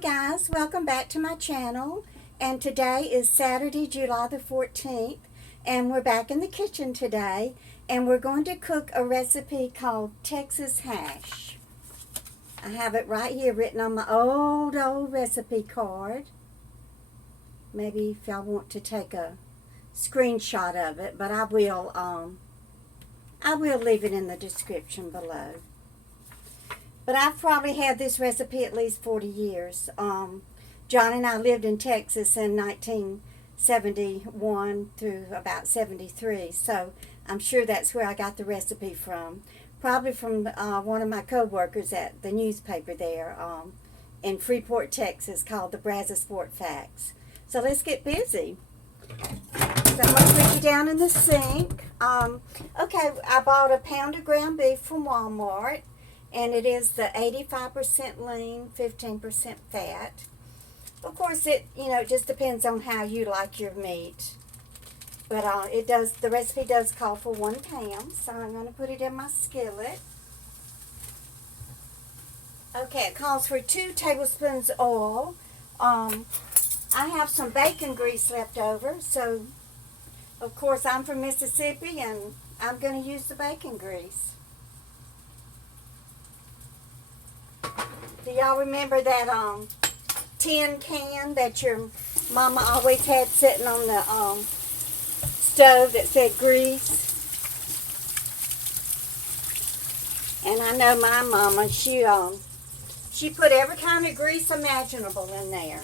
guys, welcome back to my channel, and today is Saturday, July the 14th, and we're back in the kitchen today, and we're going to cook a recipe called Texas hash. I have it right here written on my old recipe card. Maybe if y'all want to take a screenshot of it, but I will leave it in the description below. But I've probably had this recipe at least 40 years. John and I lived in Texas in 1971 through about 73. So I'm sure that's where I got the recipe from. Probably from one of my co-workers at the newspaper there in Freeport, Texas, called the Brazosport Facts. So let's get busy. So I'm going to put you down in the sink. Okay, I bought a pound of ground beef from Walmart. And it is the 85% lean, 15% fat. Of course, it just depends on how you like your meat. But the recipe does call for 1 pound, so I'm going to put it in my skillet. Okay, it calls for 2 tablespoons oil. I have some bacon grease left over, so of course I'm from Mississippi, and I'm going to use the bacon grease. Do y'all remember that tin can that your mama always had sitting on the stove that said grease? And I know my mama, she put every kind of grease imaginable in there.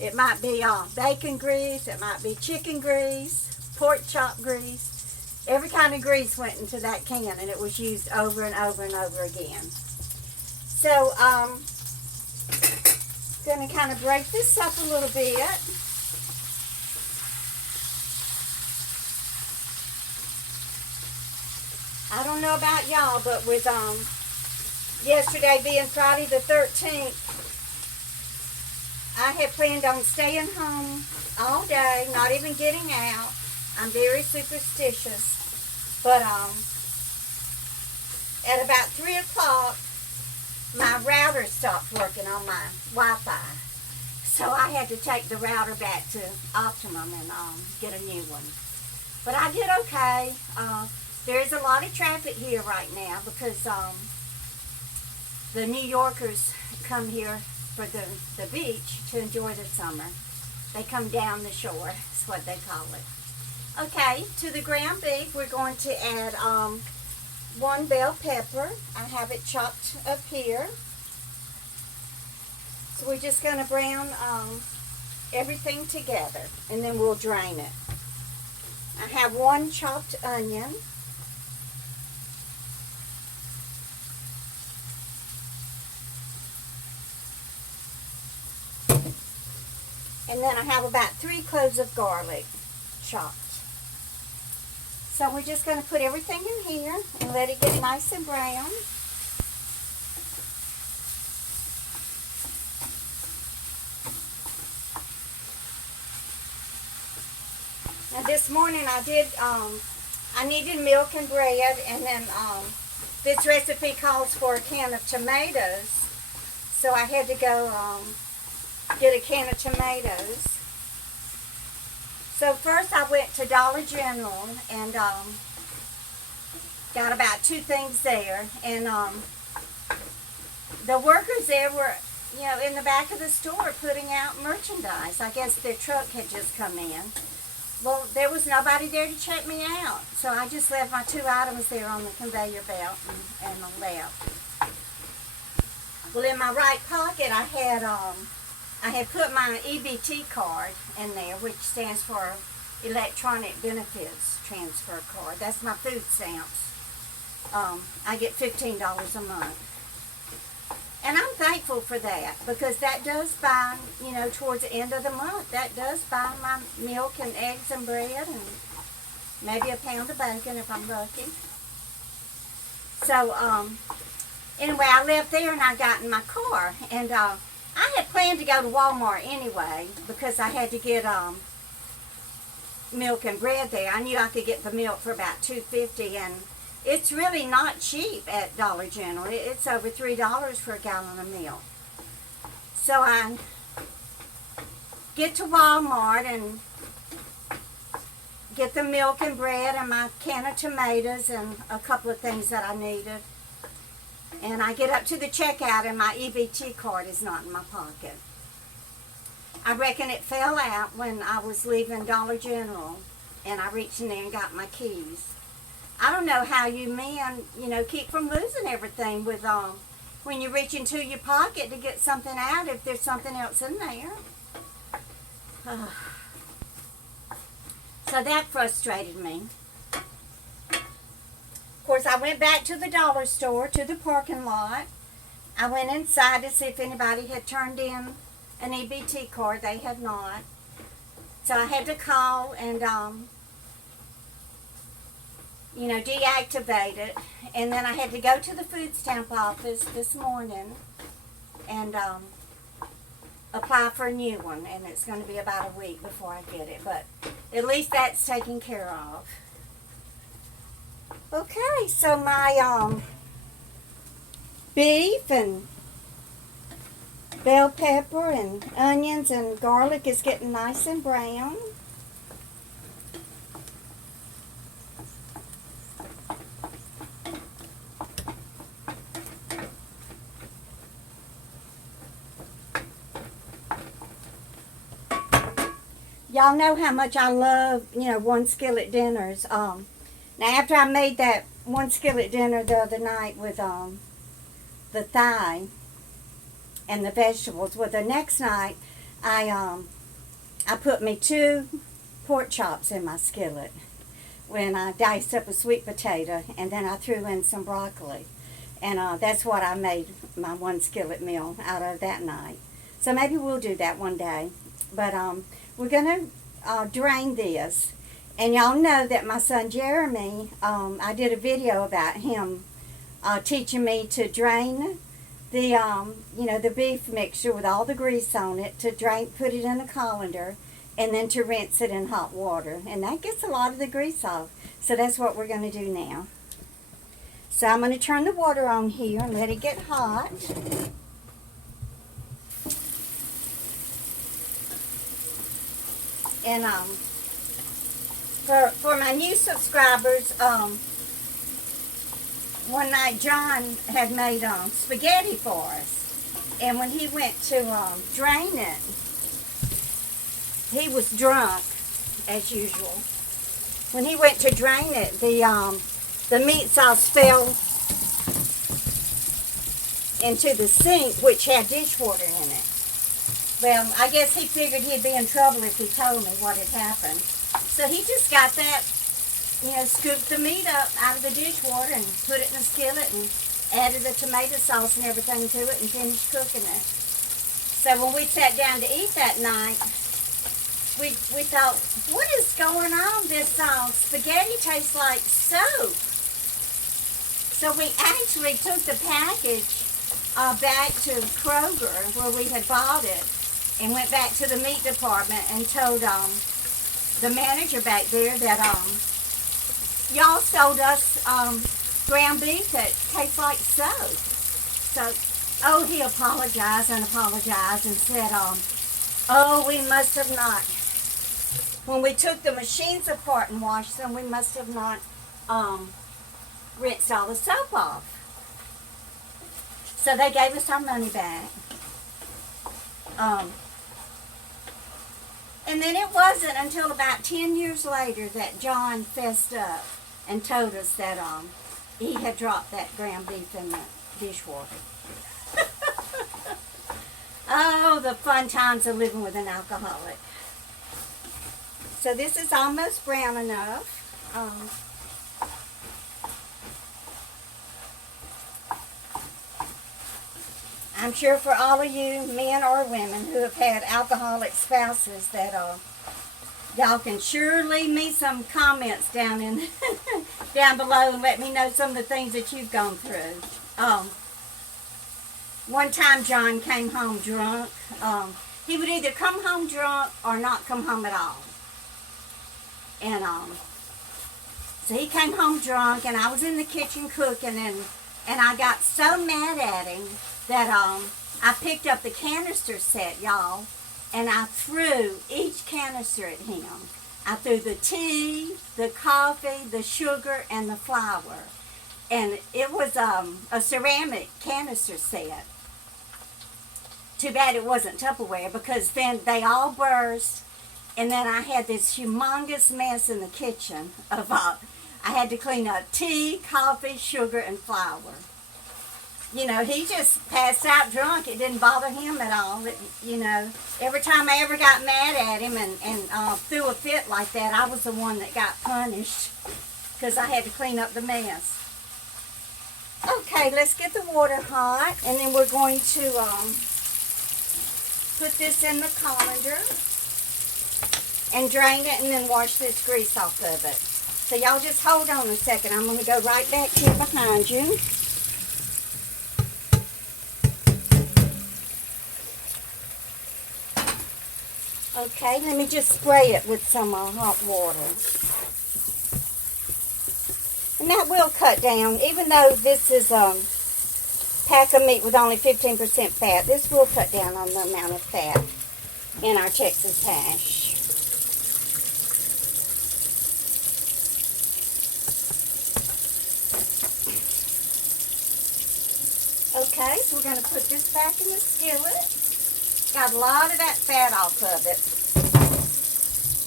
It might be bacon grease, it might be chicken grease, pork chop grease. Every kind of grease went into that can, and it was used over and over and over again. So, going to kind of break this up a little bit. I don't know about y'all, but with yesterday being Friday the 13th, I had planned on staying home all day, not even getting out. I'm very superstitious. But at about 3 o'clock, my router stopped working on my Wi-Fi. So I had to take the router back to Optimum and get a new one. But I did okay. There's a lot of traffic here right now because the New Yorkers come here for the beach to enjoy the summer. They come down the shore, that's what they call it. Okay, to the ground beef, we're going to add 1 bell pepper. I have it chopped up here. So we're just going to brown everything together, and then we'll drain it. I have 1 chopped onion. And then I have about 3 cloves of garlic chopped. So we're just going to put everything in here and let it get nice and brown. Now this morning I needed milk and bread, and then this recipe calls for a can of tomatoes. So I had to go get a can of tomatoes. So first I went to Dollar General and got about 2 things there. And the workers there were, in the back of the store putting out merchandise. I guess their truck had just come in. Well, there was nobody there to check me out. So I just left my 2 items there on the conveyor belt and left. Well, in my right pocket I had put my EBT card in there, which stands for Electronic Benefits Transfer Card. That's my food stamps. I get $15 a month. And I'm thankful for that, because that does buy, towards the end of the month, that does buy my milk and eggs and bread and maybe a pound of bacon if I'm lucky. So, anyway, I left there and I got in my car, and I had planned to go to Walmart anyway because I had to get milk and bread there. I knew I could get the milk for about $2.50, and it's really not cheap at Dollar General. It's over $3 for a gallon of milk. So I get to Walmart and get the milk and bread and my can of tomatoes and a couple of things that I needed. And I get up to the checkout and my EBT card is not in my pocket. I reckon it fell out when I was leaving Dollar General and I reached in there and got my keys. I don't know how you men, keep from losing everything with when you reach into your pocket to get something out if there's something else in there. So that frustrated me. Of course, I went back to the dollar store, to the parking lot. I went inside to see if anybody had turned in an EBT card. They had not. So I had to call and, deactivate it. And then I had to go to the food stamp office this morning and apply for a new one, and it's going to be about a week before I get it, but at least that's taken care of. Okay, so my beef and bell pepper and onions and garlic is getting nice and brown. Y'all know how much I love, one skillet dinners. Now, after I made that one skillet dinner the other night with the thigh and the vegetables, well, the next night I put me 2 pork chops in my skillet when I diced up a sweet potato, and then I threw in some broccoli. And that's what I made my one skillet meal out of that night. So maybe we'll do that one day. But we're going to drain this. And y'all know that my son Jeremy, I did a video about him teaching me to drain the beef mixture with all the grease on it, to put it in a colander, and then to rinse it in hot water. And that gets a lot of the grease off. So that's what we're going to do now. So I'm going to turn the water on here and let it get hot. And for my new subscribers, one night John had made spaghetti for us, and when he went to drain it, he was drunk as usual. When he went to drain it, the meat sauce fell into the sink, which had dishwater in it. Well, I guess he figured he'd be in trouble if he told me what had happened. So he just got that, scooped the meat up out of the dishwater and put it in a skillet and added the tomato sauce and everything to it and finished cooking it. So when we sat down to eat that night, we thought, what is going on? This spaghetti tastes like soap. So we actually took the package back to Kroger where we had bought it, and went back to the meat department and told the manager back there that y'all sold us ground beef that tastes like soap. So, he apologized and said, oh, we must have not. When we took the machines apart and washed them, we must have not rinsed all the soap off. So they gave us our money back. And then it wasn't until about 10 years later that John fessed up and told us that he had dropped that ground beef in the dishwater. Oh, the fun times of living with an alcoholic. So this is almost brown enough. I'm sure for all of you, men or women, who have had alcoholic spouses, that y'all can sure leave me some comments down below and let me know some of the things that you've gone through. One time John came home drunk. He would either come home drunk or not come home at all. And so he came home drunk, and I was in the kitchen cooking, and I got so mad at him that I picked up the canister set, y'all, and I threw each canister at him. I threw the tea, the coffee, the sugar, and the flour. And it was a ceramic canister set. Too bad it wasn't Tupperware, because then they all burst, and then I had this humongous mess in the kitchen of I had to clean up tea, coffee, sugar, and flour. You know, he just passed out drunk. It didn't bother him at all. You know, every time I ever got mad at him and threw a fit like that, I was the one that got punished because I had to clean up the mess. Okay, let's get the water hot, and then we're going to put this in the colander and drain it, and then wash this grease off of it. So y'all just hold on a second. I'm going to go right back here behind you. Okay, let me just spray it with some hot water. And that will cut down, even though this is pack of meat with only 15% fat, this will cut down on the amount of fat in our Texas hash. Okay, so we're going to put this back in the skillet. Got a lot of that fat off of it.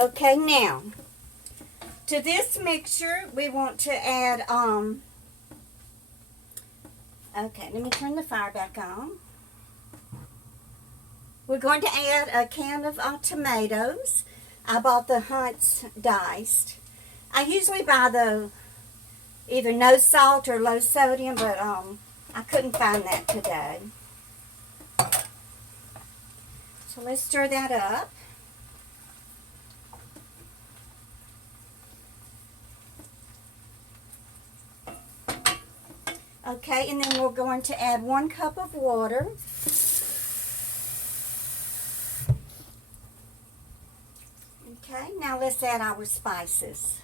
Okay, now, to this mixture, we want to add, okay, let me turn the fire back on. We're going to add a can of tomatoes. I bought the Hunt's diced. I usually buy the either no salt or low sodium, but I couldn't find that today. So let's stir that up. Okay, and then we're going to add 1 cup of water. Okay, now let's add our spices.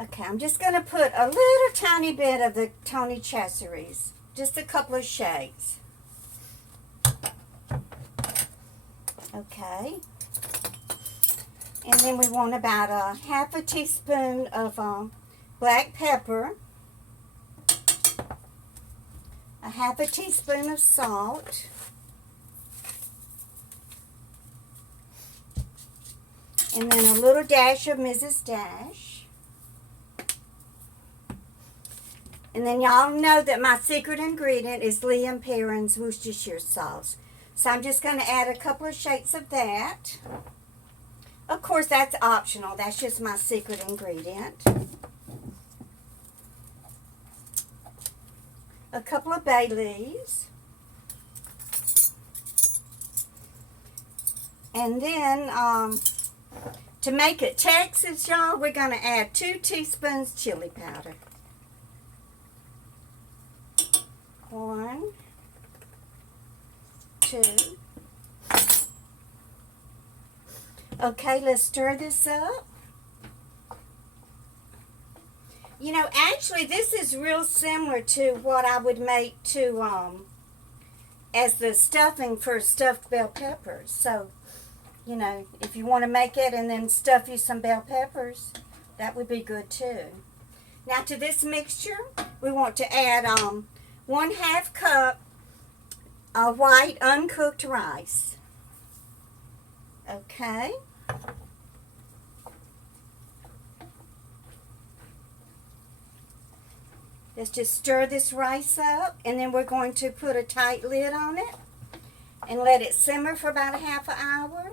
Okay, I'm just going to put a little tiny bit of the Tony Chacheres, just a couple of shakes. Okay, and then we want about a half a teaspoon of black pepper, a half a teaspoon of salt, and then a little dash of Mrs. Dash. And then y'all know that my secret ingredient is Liam Perrin's Worcestershire sauce. So I'm just going to add a couple of shakes of that. Of course, that's optional. That's just my secret ingredient. A couple of bay leaves. And then, to make it Texas, y'all, we're going to add 2 teaspoons chili powder. 1, 2. Okay, let's stir this up. You know, actually, this is real similar to what I would make to, as the stuffing for stuffed bell peppers. So, you know, if you want to make it and then stuff you some bell peppers, that would be good too. Now, to this mixture, we want to add 1/2 cup of white uncooked rice. Okay. Let's just stir this rice up, and then we're going to put a tight lid on it and let it simmer for about a half an hour.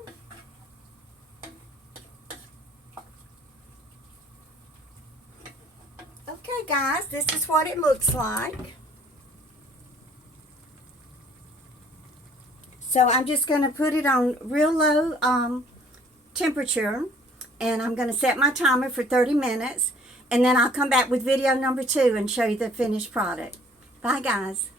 Okay, guys, this is what it looks like. So I'm just going to put it on real low temperature, and I'm going to set my timer for 30 minutes, and then I'll come back with video number 2 and show you the finished product. Bye, guys.